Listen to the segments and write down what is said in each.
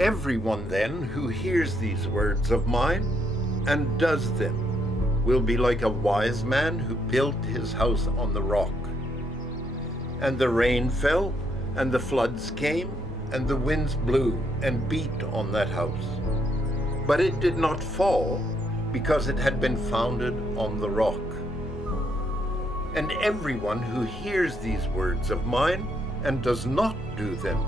Everyone then who hears these words of mine and does them will be like a wise man who built his house on the rock. And the rain fell, and the floods came, and the winds blew and beat on that house. But it did not fall, because it had been founded on the rock. And everyone who hears these words of mine and does not do them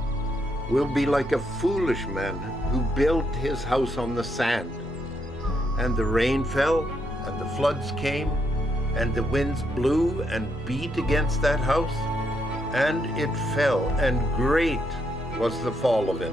will be like a foolish man who built his house on the sand. And the rain fell, and the floods came, and the winds blew and beat against that house, and it fell, and great was the fall of it.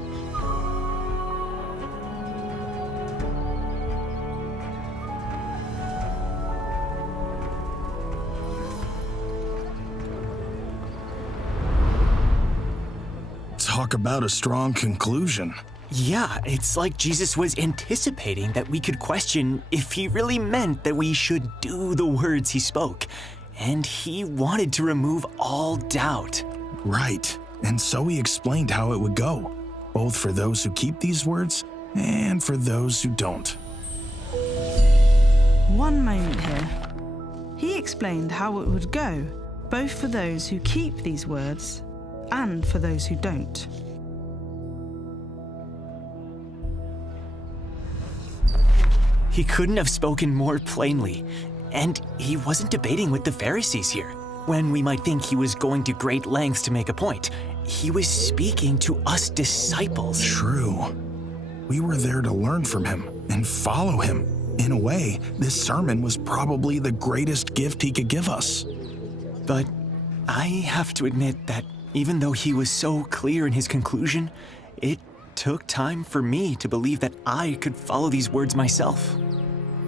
Talk about a strong conclusion. Yeah, it's like Jesus was anticipating that we could question if he really meant that we should do the words he spoke. And he wanted to remove all doubt. Right, and so he explained how it would go, both for those who keep these words and for those who don't. One moment here. He explained how it would go, both for those who keep these words and for those who don't. He couldn't have spoken more plainly, and he wasn't debating with the Pharisees here. When we might think he was going to great lengths to make a point, he was speaking to us disciples. True. We were there to learn from him and follow him. In a way, this sermon was probably the greatest gift he could give us. But I have to admit that even though he was so clear in his conclusion, it took time for me to believe that I could follow these words myself.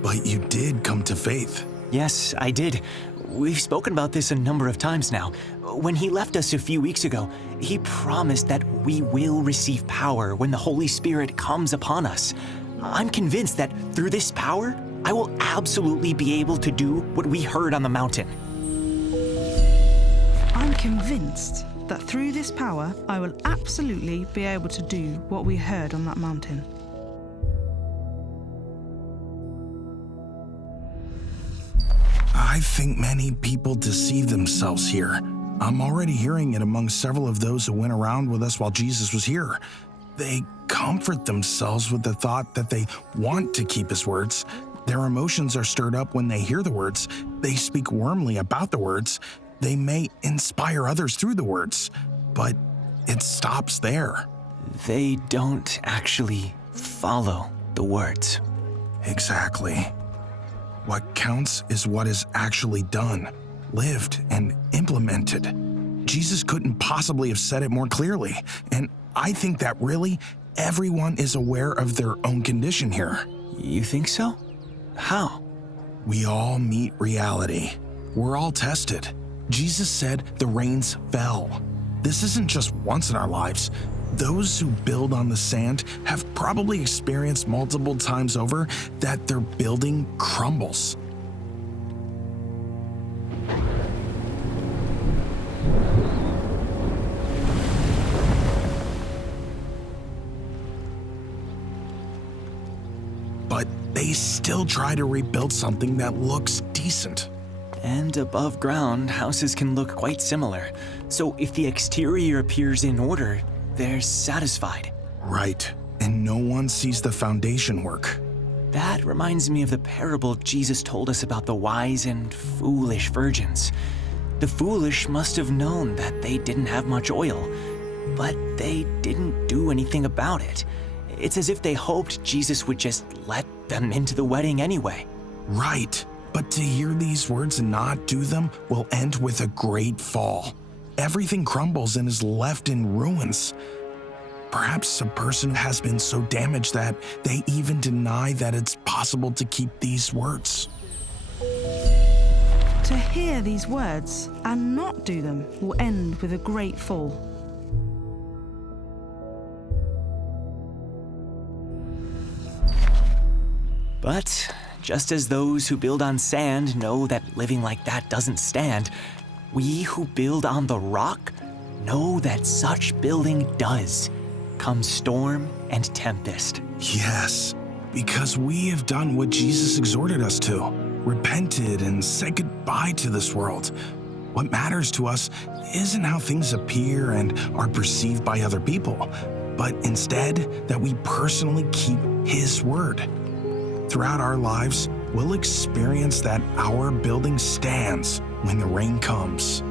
But you did come to faith. Yes, I did. We've spoken about this a number of times now. When he left us a few weeks ago, he promised that we will receive power when the Holy Spirit comes upon us. I'm convinced that through this power, I will absolutely be able to do what we heard on the mountain. I'm convinced that through this power, I will absolutely be able to do what we heard on that mountain. I think many people deceive themselves here. I'm already hearing it among several of those who went around with us while Jesus was here. They comfort themselves with the thought that they want to keep his words. Their emotions are stirred up when they hear the words. They speak warmly about the words. They may inspire others through the words, but it stops there. They don't actually follow the words. Exactly. What counts is what is actually done, lived, and implemented. Jesus couldn't possibly have said it more clearly, and I think that really everyone is aware of their own condition here. You think so? How? We all meet reality. We're all tested. Jesus said the rains fell. This isn't just once in our lives. Those who build on the sand have probably experienced multiple times over that their building crumbles. But they still try to rebuild something that looks decent. And above ground, houses can look quite similar. So if the exterior appears in order, they're satisfied. Right, and no one sees the foundation work. That reminds me of the parable Jesus told us about the wise and foolish virgins. The foolish must have known that they didn't have much oil, but they didn't do anything about it. It's as if they hoped Jesus would just let them into the wedding anyway. Right. But to hear these words and not do them will end with a great fall. Everything crumbles and is left in ruins. Perhaps a person has been so damaged that they even deny that it's possible to keep these words. To hear these words and not do them will end with a great fall. But just as those who build on sand know that living like that doesn't stand, we who build on the rock know that such building does. come storm and tempest. Yes, because we have done what Jesus exhorted us to, repented and said goodbye to this world. What matters to us isn't how things appear and are perceived by other people, but instead that we personally keep His word. Throughout our lives, we'll experience that our building stands when the rain comes.